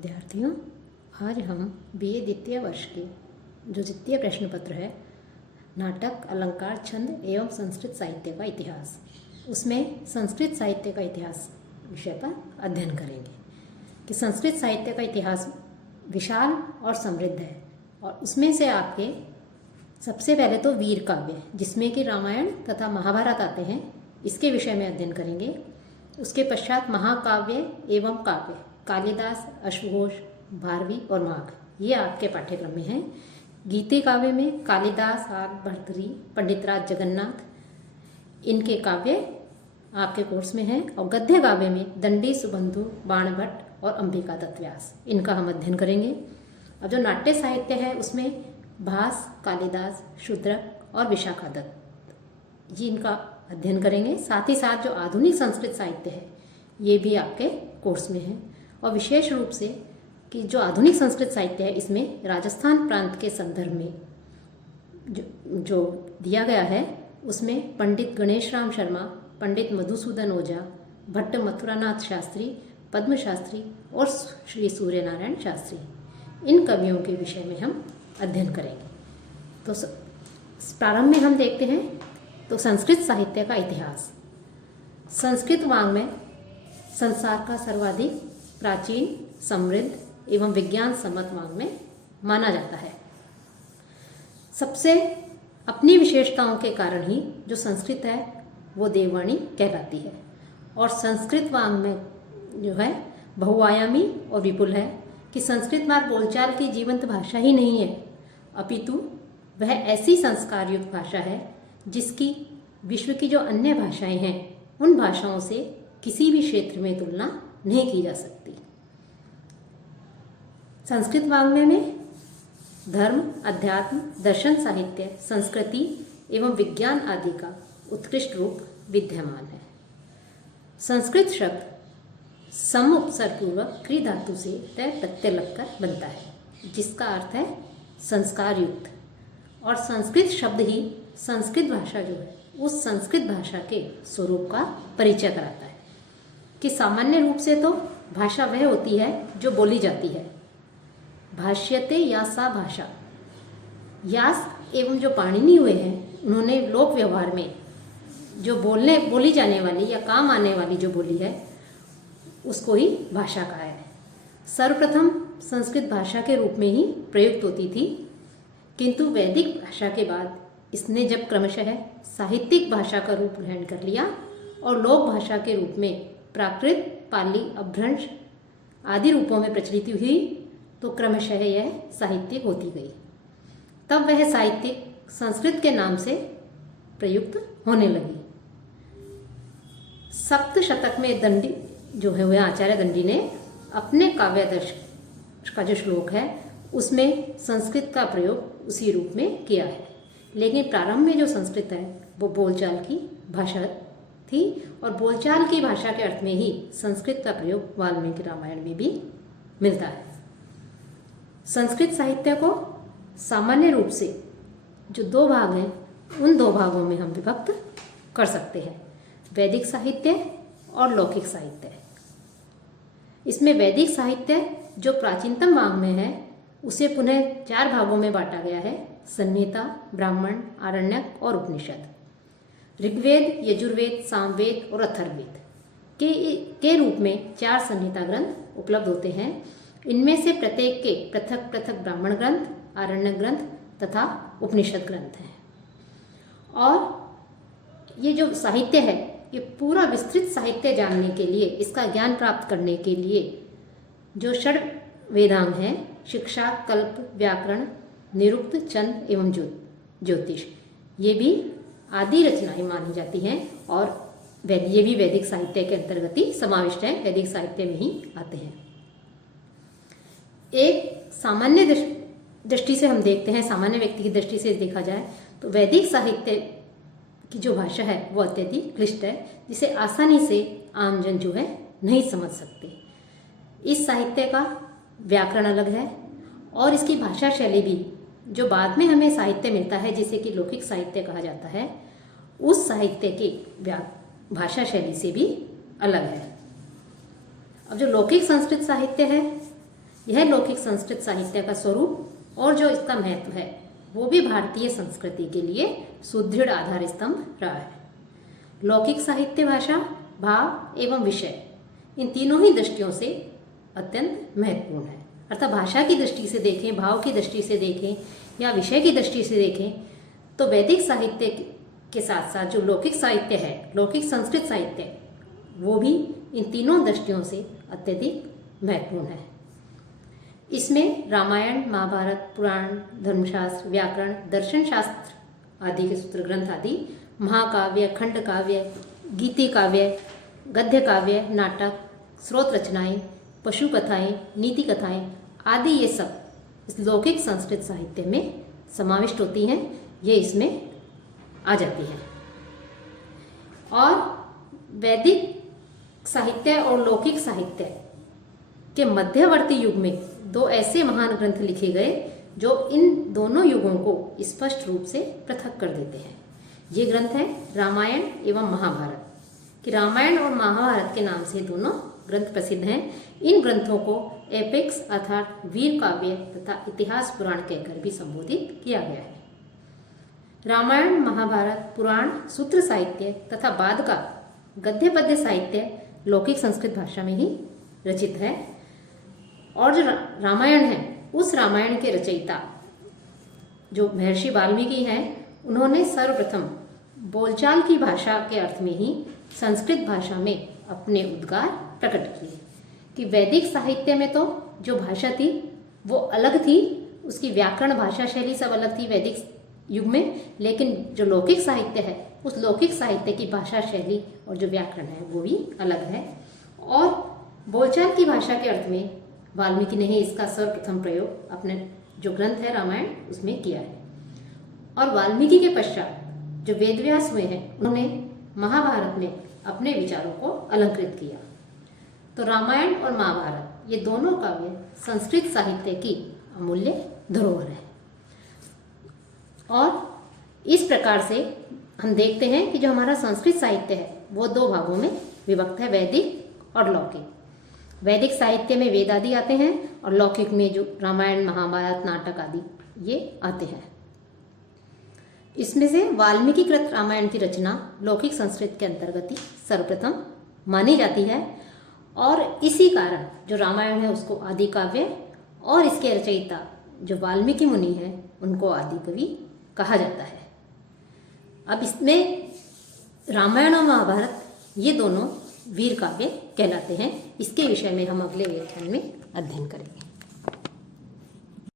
विद्यार्थियों, आज हम बीए द्वितीय वर्ष के जो द्वितीय प्रश्न पत्र है नाटक, अलंकार, छंद एवं संस्कृत साहित्य का इतिहास, उसमें संस्कृत साहित्य का इतिहास विषय पर अध्ययन करेंगे कि संस्कृत साहित्य का इतिहास विशाल और समृद्ध है। और उसमें से आपके सबसे पहले तो वीर काव्य, जिसमें कि रामायण तथा महाभारत आते हैं, इसके विषय में अध्ययन करेंगे। उसके पश्चात महाकाव्य एवं काव्य, कालिदास, अश्वघोष, भारवी और माघ, ये आपके पाठ्यक्रम में हैं। गीति काव्य में कालिदास, आग, भर्तृहरि, पंडितराज जगन्नाथ, इनके काव्य आपके कोर्स में हैं। और गद्य काव्य में दंडी, सुबंधु, बाणभट्ट और अंबिका दत्त व्यास, इनका हम अध्ययन करेंगे। और जो नाट्य साहित्य है उसमें भास, कालिदास, शूद्रक और विशाखा दत्त, जी इनका अध्ययन करेंगे। साथ ही साथ जो आधुनिक संस्कृत साहित्य है ये भी आपके कोर्स में है। और विशेष रूप से कि जो आधुनिक संस्कृत साहित्य है इसमें राजस्थान प्रांत के संदर्भ में जो दिया गया है उसमें पंडित गणेश राम शर्मा, पंडित मधुसूदन ओझा, भट्ट मथुरानाथ शास्त्री, पद्म शास्त्री और श्री सूर्यनारायण शास्त्री, इन कवियों के विषय में हम अध्ययन करेंगे। तो प्रारंभ में हम देखते हैं तो संस्कृत साहित्य का इतिहास। संस्कृत वाङ्मय संसार का सर्वाधिक प्राचीन, समृद्ध एवं विज्ञान सम्मत वाङ्मय माना जाता है। सबसे अपनी विशेषताओं के कारण ही जो संस्कृत है वो देववाणी कहलाती है। और संस्कृत वाङ्मय जो है बहुआयामी और विपुल है कि संस्कृत मात्र बोलचाल की जीवंत भाषा ही नहीं है, अपितु वह ऐसी संस्कार युक्त भाषा है जिसकी विश्व की जो अन्य भाषाएं हैं उन भाषाओं से किसी भी क्षेत्र में तुलना नहीं की जा सकती। संस्कृत वाङ्मय में धर्म, अध्यात्म, दर्शन, साहित्य, संस्कृति एवं विज्ञान आदि का उत्कृष्ट रूप विद्यमान है। संस्कृत शब्द सम उपसर्ग पूर्वक क्री धातु से तय प्रत्यय लगकर बनता है, जिसका अर्थ है संस्कार युक्त। और संस्कृत शब्द ही संस्कृत भाषा जो है उस संस्कृत भाषा के स्वरूप का परिचय कराता है कि सामान्य रूप से तो भाषा वह होती है जो बोली जाती है। भाष्यते या सा भाषा। यास एवं जो पाणिनि हुए हैं उन्होंने लोक व्यवहार में जो बोली जाने वाली या काम आने वाली जो बोली है उसको ही भाषा कहा है। सर्वप्रथम संस्कृत भाषा के रूप में ही प्रयुक्त होती थी, किंतु वैदिक भाषा के बाद इसने जब क्रमशः साहित्यिक भाषा का रूप ग्रहण कर लिया और लोक भाषा के रूप में प्राकृत, पाली, अपभ्रंश आदि रूपों में प्रचलित हुई तो क्रमशः यह साहित्यिक होती गई। तब वह साहित्यिक संस्कृत के नाम से प्रयुक्त होने लगी। सप्त शतक में दंडी जो है वह आचार्य दंडी ने अपने काव्यादर्श का जो श्लोक है उसमें संस्कृत का प्रयोग उसी रूप में किया है। लेकिन प्रारंभ में जो संस्कृत है वो बोलचाल की भाषा थी और बोलचाल की भाषा के अर्थ में ही संस्कृत का प्रयोग वाल्मीकि रामायण में भी मिलता है। संस्कृत साहित्य को सामान्य रूप से जो दो भाग हैं उन दो भागों में हम विभक्त कर सकते हैं, वैदिक साहित्य और लौकिक साहित्य। इसमें वैदिक साहित्य जो प्राचीनतम वाङ्मय है उसे पुनः 4 भागों में बांटा गया है, संहिता, ब्राह्मण, आरण्यक और उपनिषद। ऋग्वेद, यजुर्वेद, सामवेद और अथर्ववेद के रूप में 4 संहिता ग्रंथ उपलब्ध होते हैं। इनमें से प्रत्येक के पृथक पृथक ब्राह्मण ग्रंथ, आरण्यक ग्रंथ तथा उपनिषद ग्रंथ हैं। और ये जो साहित्य है ये पूरा विस्तृत साहित्य जानने के लिए, इसका ज्ञान प्राप्त करने के लिए जो षड वेदांग हैं, शिक्षा, कल्प, व्याकरण, निरुक्त, छंद एवं ज्योतिष, ये भी आदि रचनाएं मानी जाती हैं और ये भी वैदिक साहित्य के अंतर्गत ही समाविष्ट है, वैदिक साहित्य में ही आते हैं। एक सामान्य दृष्टि से हम देखते हैं, सामान्य व्यक्ति की दृष्टि से देखा जाए तो वैदिक साहित्य की जो भाषा है वो अत्यधिक क्लिष्ट है, जिसे आसानी से आमजन जो है नहीं समझ सकते। इस साहित्य का व्याकरण अलग है और इसकी भाषा शैली भी जो बाद में हमें साहित्य मिलता है जिसे कि लौकिक साहित्य कहा जाता है, उस साहित्य की भाषा शैली से भी अलग है। अब जो लौकिक संस्कृत साहित्य है यह लौकिक संस्कृत साहित्य का स्वरूप और जो इसका महत्व है वो भी भारतीय संस्कृति के लिए सुदृढ़ आधार स्तंभ रहा है। लौकिक साहित्य भाषा, भाव एवं विषय, इन तीनों ही दृष्टियों से अत्यंत महत्वपूर्ण है। अर्थात भाषा की दृष्टि से देखें, भाव की दृष्टि से देखें या विषय की दृष्टि से देखें तो वैदिक साहित्य के साथ साथ जो लौकिक साहित्य है, लौकिक संस्कृत साहित्य, वो भी इन तीनों दृष्टियों से अत्यधिक महत्वपूर्ण है। इसमें रामायण, महाभारत, पुराण, धर्मशास्त्र, व्याकरण, दर्शन शास्त्र आदि के सूत्र ग्रंथ आदि, महाकाव्य, खंड काव्य, गीति काव्य, गद्य काव्य, नाटक, स्रोत रचनाएं, पशु कथाएं, नीति कथाएं आदि ये सब इस लौकिक संस्कृत साहित्य में समाविष्ट होती हैं, ये इसमें आ जाती हैं। और वैदिक साहित्य और लौकिक साहित्य के मध्यवर्ती युग में दो ऐसे महान ग्रंथ लिखे गए जो इन दोनों युगों को स्पष्ट रूप से पृथक कर देते हैं। ये ग्रंथ हैं रामायण एवं महाभारत, कि रामायण और महाभारत के नाम से दोनों ग्रंथ प्रसिद्ध हैं। इन ग्रंथों को एपिक्स अर्थात वीर काव्य तथा इतिहास पुराण कहकर भी संबोधित किया गया है। रामायण, महाभारत, पुराण, सूत्र साहित्य तथा बाद का गद्य पद्य साहित्य लौकिक संस्कृत भाषा में ही रचित है। और जो रामायण है, उस रामायण के रचयिता जो महर्षि वाल्मीकि हैं, उन्होंने सर्वप्रथम बोलचाल की भाषा के अर्थ में ही संस्कृत भाषा में अपने उद्गार प्रकट किए। कि वैदिक साहित्य में तो जो भाषा थी वो अलग थी, उसकी व्याकरण, भाषा शैली सब अलग थी वैदिक युग में, लेकिन जो लौकिक साहित्य है उस लौकिक साहित्य की भाषा शैली और जो व्याकरण है वो भी अलग है। और बोलचाल की भाषा के अर्थ में वाल्मीकि ने ही इसका सर्वप्रथम प्रयोग अपने जो ग्रंथ है रामायण उसमें किया है। और वाल्मीकि के पश्चात जो वेदव्यास हुए हैं, उन्होंने महाभारत में अपने विचारों को अलंकृत किया। तो रामायण और महाभारत ये दोनों काव्य संस्कृत साहित्य की अमूल्य धरोहर है। और इस प्रकार से हम देखते हैं कि जो हमारा संस्कृत साहित्य है वो दो भागों में विभक्त है, वैदिक और लौकिक। वैदिक साहित्य में वेद आदि आते हैं और लौकिक में जो रामायण, महाभारत, नाटक आदि ये आते हैं। इसमें से वाल्मीकि कृत रामायण की रचना लौकिक संस्कृत के अंतर्गत ही सर्वप्रथम मानी जाती है। और इसी कारण जो रामायण है उसको आदि काव्य और इसके रचयिता जो वाल्मीकि मुनि हैं उनको आदि कवि कहा जाता है। अब इसमें रामायण और महाभारत ये दोनों वीर काव्य कहलाते हैं। इसके विषय में हम अगले व्याख्यान में अध्ययन करेंगे।